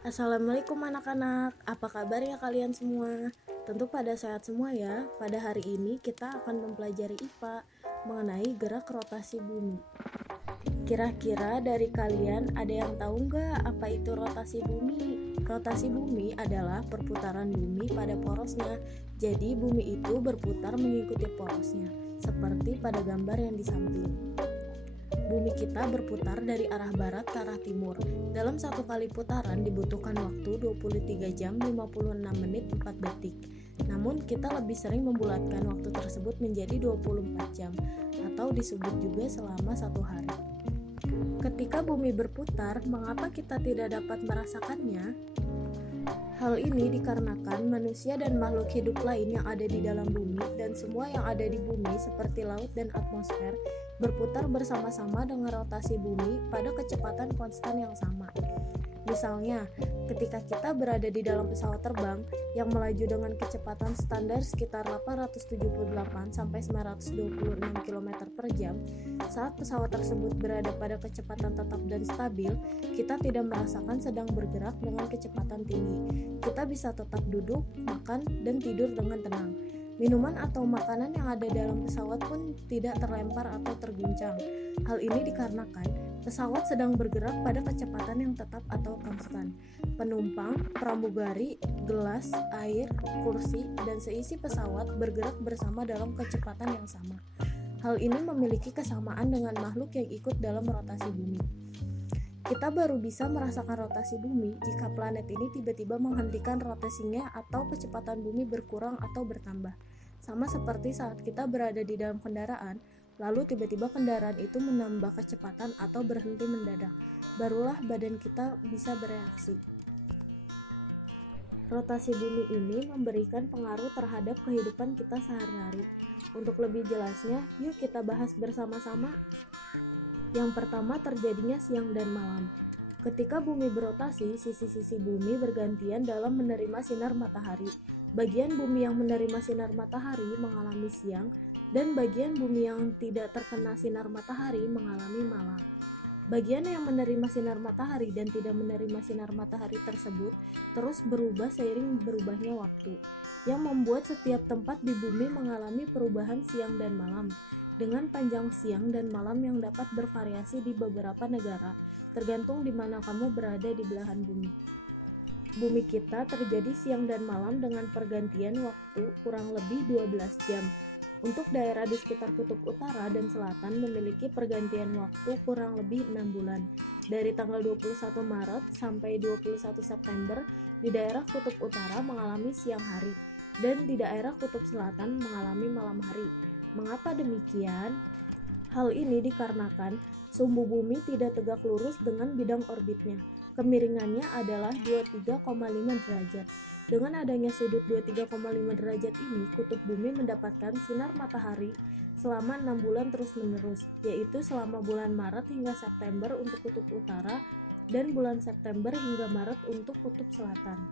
Assalamualaikum anak-anak, apa kabarnya kalian semua? Tentu pada sehat semua ya. Pada hari ini kita akan mempelajari IPA mengenai gerak rotasi bumi. Kira-kira dari kalian ada yang tahu nggak apa itu rotasi bumi? Rotasi bumi adalah perputaran bumi pada porosnya. Jadi bumi itu berputar mengikuti porosnya, seperti pada gambar yang di samping. Bumi kita berputar dari arah barat ke arah timur. Dalam satu kali putaran dibutuhkan waktu 23 jam 56 menit 4 detik. Namun kita lebih sering membulatkan waktu tersebut menjadi 24 jam atau disebut juga selama satu hari. Ketika bumi berputar, mengapa kita tidak dapat merasakannya? Hal ini dikarenakan manusia dan makhluk hidup lain yang ada di dalam bumi dan semua yang ada di bumi seperti laut dan atmosfer berputar bersama-sama dengan rotasi bumi pada kecepatan konstan yang sama. Misalnya, ketika kita berada di dalam pesawat terbang yang melaju dengan kecepatan standar sekitar 878 sampai 926 km per jam, saat pesawat tersebut berada pada kecepatan tetap dan stabil, kita tidak merasakan sedang bergerak dengan kecepatan tinggi. Kita bisa tetap duduk, makan, dan tidur dengan tenang. Minuman atau makanan yang ada dalam pesawat pun tidak terlempar atau terguncang. Hal ini dikarenakan pesawat sedang bergerak pada kecepatan yang tetap atau konstan. Penumpang, pramugari, gelas, air, kursi, dan seisi pesawat bergerak bersama dalam kecepatan yang sama. Hal ini memiliki kesamaan dengan makhluk yang ikut dalam rotasi bumi. Kita baru bisa merasakan rotasi bumi jika planet ini tiba-tiba menghentikan rotasinya atau kecepatan bumi berkurang atau bertambah. Sama seperti saat kita berada di dalam kendaraan, lalu tiba-tiba kendaraan itu menambah kecepatan atau berhenti mendadak. Barulah badan kita bisa bereaksi. Rotasi bumi ini memberikan pengaruh terhadap kehidupan kita sehari-hari. Untuk lebih jelasnya, yuk kita bahas bersama-sama. Yang pertama, terjadinya siang dan malam. Ketika bumi berotasi, sisi-sisi bumi bergantian dalam menerima sinar matahari. Bagian bumi yang menerima sinar matahari mengalami siang, dan bagian bumi yang tidak terkena sinar matahari mengalami malam. Bagian yang menerima sinar matahari dan tidak menerima sinar matahari tersebut terus berubah seiring berubahnya waktu, yang membuat setiap tempat di bumi mengalami perubahan siang dan malam, dengan panjang siang dan malam yang dapat bervariasi di beberapa negara, tergantung di mana kamu berada di belahan bumi. Bumi kita terjadi siang dan malam dengan pergantian waktu kurang lebih 12 jam. Untuk daerah di sekitar kutub utara dan selatan memiliki pergantian waktu kurang lebih 6 bulan. Dari tanggal 21 Maret sampai 21 September, di daerah kutub utara mengalami siang hari, dan di daerah kutub selatan mengalami malam hari. Mengapa demikian? Hal ini dikarenakan sumbu bumi tidak tegak lurus dengan bidang orbitnya. Kemiringannya adalah 23,5 derajat. Dengan adanya sudut 23,5 derajat ini, kutub bumi mendapatkan sinar matahari selama 6 bulan terus-menerus, yaitu selama bulan Maret hingga September untuk kutub utara dan bulan September hingga Maret untuk kutub selatan.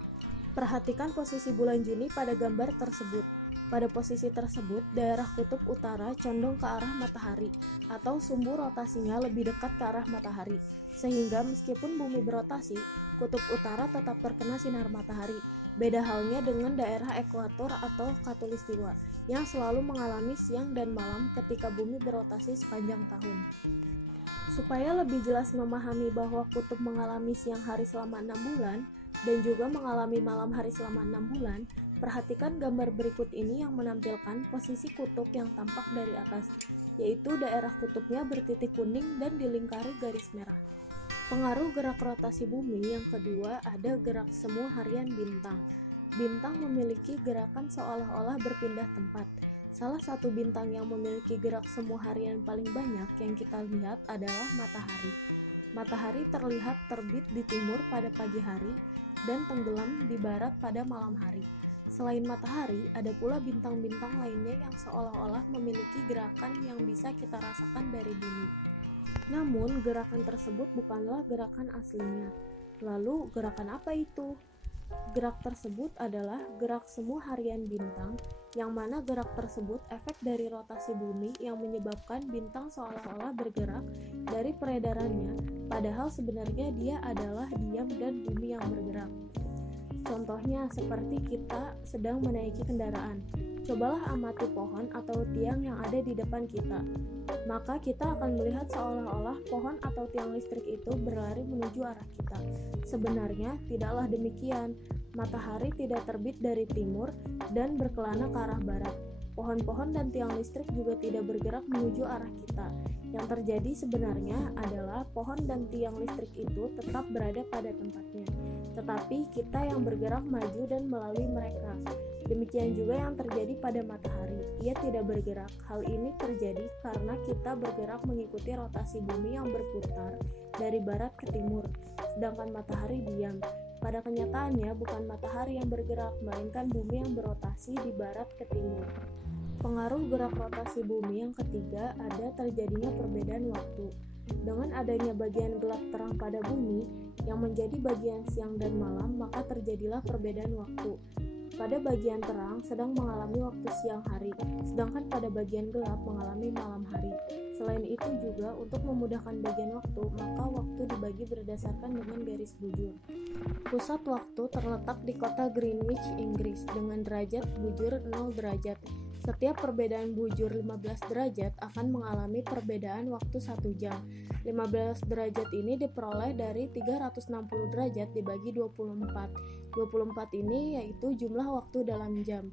Perhatikan posisi bulan Juni pada gambar tersebut. Pada posisi tersebut, daerah kutub utara condong ke arah matahari, atau sumbu rotasinya lebih dekat ke arah matahari, sehingga meskipun bumi berotasi, kutub utara tetap terkena sinar matahari. Beda halnya dengan daerah ekuator atau khatulistiwa, yang selalu mengalami siang dan malam ketika bumi berotasi sepanjang tahun. Supaya lebih jelas memahami bahwa kutub mengalami siang hari selama 6 bulan, dan juga mengalami malam hari selama 6 bulan, perhatikan gambar berikut ini yang menampilkan posisi kutub yang tampak dari atas, yaitu daerah kutubnya bertitik kuning dan dilingkari garis merah. Pengaruh gerak rotasi bumi yang kedua ada gerak semu harian bintang. Bintang memiliki gerakan seolah-olah berpindah tempat. Salah satu bintang yang memiliki gerak semu harian paling banyak yang kita lihat adalah matahari. Matahari terlihat terbit di timur pada pagi hari dan tenggelam di barat pada malam hari. Selain matahari, ada pula bintang-bintang lainnya yang seolah-olah memiliki gerakan yang bisa kita rasakan dari bumi. Namun, gerakan tersebut bukanlah gerakan aslinya. Lalu, gerakan apa itu? Gerak tersebut adalah gerak semu harian bintang, yang mana gerak tersebut efek dari rotasi bumi yang menyebabkan bintang seolah-olah bergerak dari peredarannya, padahal sebenarnya dia adalah diam dan bumi yang bergerak. Contohnya seperti kita sedang menaiki kendaraan. Cobalah amati pohon atau tiang yang ada di depan kita. Maka kita akan melihat seolah-olah pohon atau tiang listrik itu berlari menuju arah kita. Sebenarnya tidaklah demikian. Matahari tidak terbit dari timur dan berkelana ke arah barat. Pohon-pohon dan tiang listrik juga tidak bergerak menuju arah kita. Yang terjadi sebenarnya adalah pohon dan tiang listrik itu tetap berada pada tempatnya, tetapi kita yang bergerak maju dan melalui mereka. Demikian juga yang terjadi pada matahari. Ia tidak bergerak. Hal ini terjadi karena kita bergerak mengikuti rotasi bumi yang berputar dari barat ke timur, sedangkan matahari diam. Pada kenyataannya bukan matahari yang bergerak, melainkan bumi yang berotasi di barat ke timur. Pengaruh gerak rotasi bumi yang ketiga ada terjadinya perbedaan waktu. Dengan adanya bagian gelap terang pada bumi yang menjadi bagian siang dan malam, maka terjadilah perbedaan waktu. Pada bagian terang sedang mengalami waktu siang hari, sedangkan pada bagian gelap mengalami malam hari. Selain itu juga untuk memudahkan bagian waktu, maka waktu dibagi berdasarkan dengan garis bujur. Pusat waktu terletak di kota Greenwich, Inggris dengan derajat bujur 0 derajat. Setiap perbedaan bujur 15 derajat akan mengalami perbedaan waktu 1 jam. 15 derajat ini diperoleh dari 360 derajat dibagi 24. 24 ini yaitu jumlah waktu dalam jam.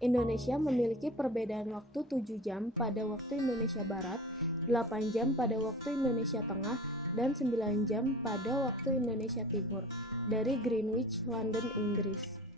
Indonesia memiliki perbedaan waktu 7 jam pada waktu Indonesia Barat, 8 jam pada waktu Indonesia Tengah, dan 9 jam pada waktu Indonesia Timur. Dari Greenwich, London, Inggris.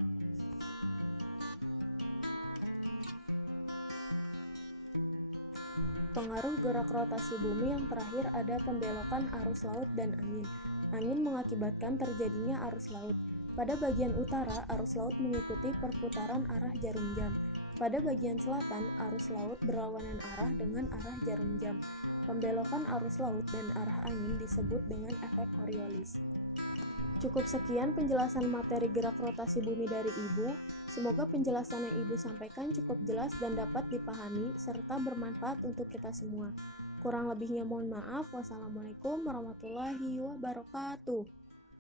Pengaruh gerak rotasi bumi yang terakhir ada pembelokan arus laut dan angin. Angin mengakibatkan terjadinya arus laut. Pada bagian utara, arus laut mengikuti perputaran arah jarum jam. Pada bagian selatan, arus laut berlawanan arah dengan arah jarum jam. Pembelokan arus laut dan arah angin disebut dengan efek Coriolis. Cukup sekian penjelasan materi gerak rotasi bumi dari Ibu. Semoga penjelasan yang Ibu sampaikan cukup jelas dan dapat dipahami serta bermanfaat untuk kita semua. Kurang lebihnya mohon maaf. Wassalamualaikum warahmatullahi wabarakatuh.